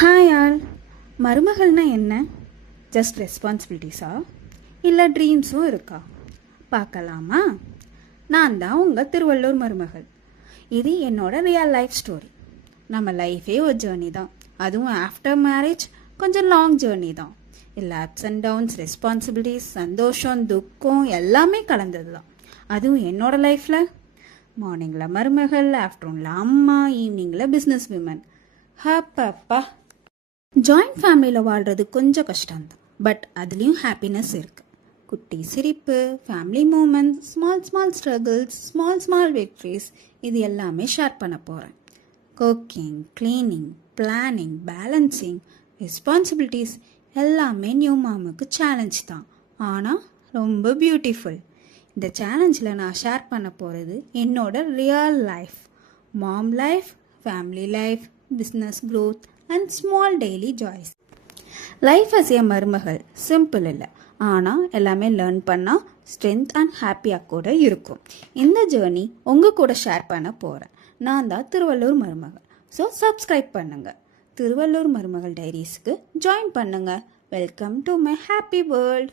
Hi all. மருமகள்னா என்ன? Just ரெஸ்பான்சிபிலிட்டிஸா இல்லை ட்ரீம்ஸும் இருக்கா? பார்க்கலாமா? நான் தான் உங்கள் திருவள்ளூர் மருமகள். இது என்னோட ரியல் லைஃப் ஸ்டோரி. நம்ம லைஃபே ஒரு ஜேர்னி தான். அதுவும் ஆஃப்டர் மேரேஜ் கொஞ்சம் லாங் ஜேர்னி தான். இல்லை அப்ஸ் அண்ட் டவுன்ஸ், ரெஸ்பான்சிபிலிட்டிஸ், சந்தோஷம், துக்கம் எல்லாமே கலந்தது தான். அதுவும் என்னோட லைஃப்பில் மார்னிங்கில் மருமகள், ஆஃப்டர்நூனில் அம்மா, ஈவினிங்கில் பிஸ்னஸ் விமன். ஹப்பப்பா. ஜாயிண்ட் ஃபேமிலியில் வாழ்கிறது கொஞ்சம் கஷ்டம்தான். பட் அதுலேயும் ஹாப்பினஸ் இருக்குது. குட்டி சிரிப்பு, family moments, small small struggles, small victories, இது எல்லாமே ஷேர் பண்ண போகிறேன். Cooking, cleaning, planning, balancing, responsibilities எல்லாமே நியூ மாமுக்கு சேலஞ்ச் தான். ஆனால் ரொம்ப பியூட்டிஃபுல். இந்த சேலஞ்சில் நான் ஷேர் பண்ண போகிறது என்னோட real life, mom life, family life, business growth and small daily joys. Life as a மருமகள் சிம்பிள் இல்லை, ஆனால் எல்லாமே லேர்ன் பண்ணால் ஸ்ட்ரென்த் அண்ட் ஹாப்பியாக கூட இருக்கும். இந்த ஜேர்னி உங்கள் கூட ஷேர் பண்ண போகிறேன். நான் தான் திருவள்ளூர் மருமகள். ஸோ சப்ஸ்கிரைப் பண்ணுங்கள். திருவள்ளூர் மருமகள் டைரிஸ்க்கு ஜாயின் பண்ணுங்கள். Welcome to my happy world.